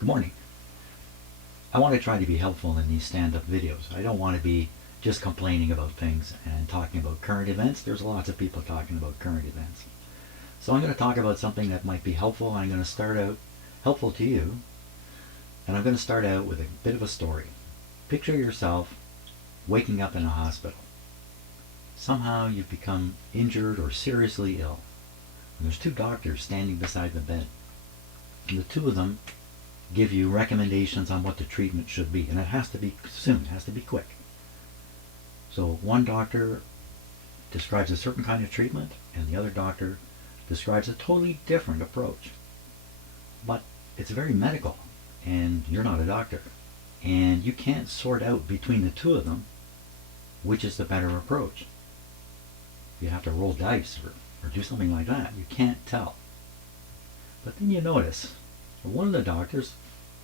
Good morning. I want to try to be helpful in these stand-up videos. I don't want to be just complaining about things and talking about current events. There's lots of people talking about current events. So I'm going to talk about something that might be helpful. I'm going to start out helpful to you, and I'm going to start out with a bit of a story. Picture yourself waking up in a hospital. Somehow you've become injured or seriously ill. And there's two doctors standing beside the bed. And the two of them give you recommendations on what the treatment should be. And it has to be soon, it has to be quick. So one doctor describes a certain kind of treatment, and the other doctor describes a totally different approach. But it's very medical, and you're not a doctor. And you can't sort out between the two of them which is the better approach. You have to roll dice or do something like that. You can't tell. But then you notice one of the doctors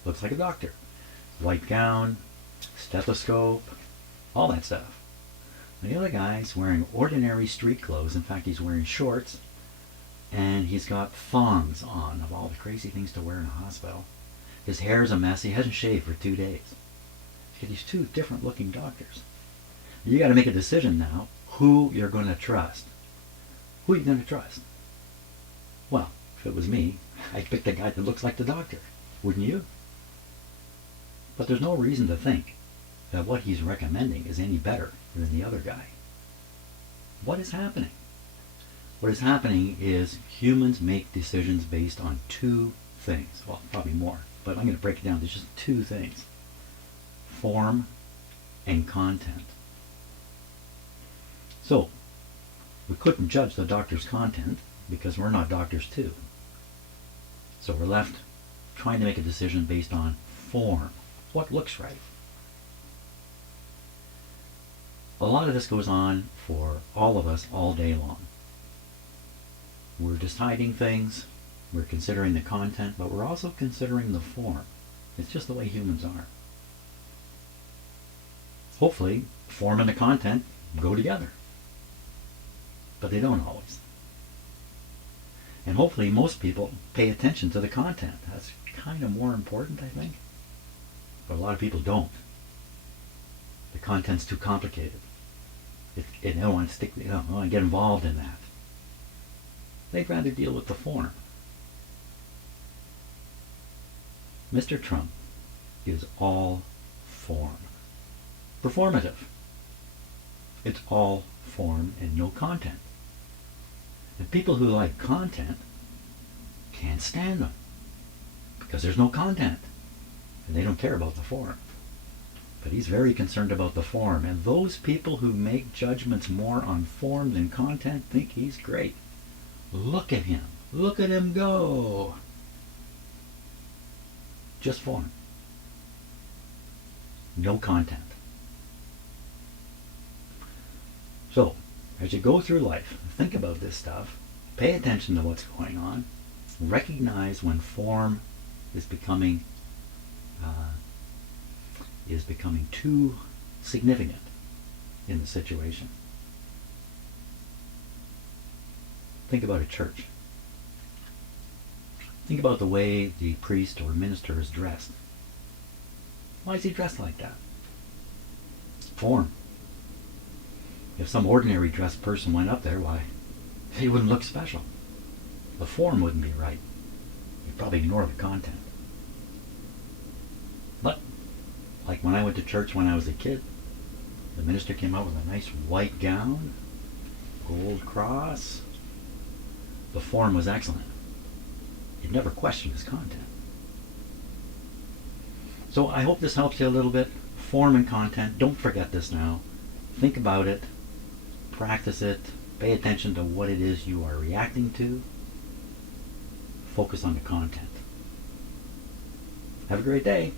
looks like a doctor. White gown, stethoscope, all that stuff. And the other guy's wearing ordinary street clothes. In fact, he's wearing shorts, and he's got thongs on of all the crazy things to wear in a hospital. His hair's a mess. He hasn't shaved for 2 days. You get these two different looking doctors. You got to make a decision now who you're going to trust. Who are you going to trust? Well, if it was me, I'd pick the guy that looks like the doctor. Wouldn't you? But there's no reason to think that what he's recommending is any better than the other guy. What is happening? What is happening is humans make decisions based on two things. Well, probably more, but I'm going to break it down to just two things. Form and content. So, we couldn't judge the doctor's content because we're not doctors too. So we're left trying to make a decision based on form. What looks right? A lot of this goes on for all of us all day long. We're deciding things, we're considering the content, but we're also considering the form. It's just the way humans are. Hopefully, form and the content go together. But they don't always. And hopefully most people pay attention to the content. That's kind of more important, I think. But a lot of people don't. The content's too complicated. They don't want to they don't want to get involved in that. They'd rather deal with the form. Mr. Trump is all form. Performative. It's all form and no content. And people who like content can't stand them because there's no content and they don't care about the form. But he's very concerned about the form, and those people who make judgments more on form than content think he's great. Look at him. Look at him go. Just form. No content. So, as you go through life, think about this stuff, pay attention to what's going on, recognize when form is becoming too significant in the situation. Think about a church. Think about the way the priest or minister is dressed. Why is he dressed like that? Form. If some ordinary dressed person went up there, why, he wouldn't look special. The form wouldn't be right. You'd probably ignore the content. But, like when I went to church when I was a kid, the minister came out with a nice white gown, gold cross. The form was excellent. You'd never question his content. So I hope this helps you a little bit. Form and content. Don't forget this now. Think about it. Practice it. Pay attention to what it is you are reacting to. Focus on the content. Have a great day.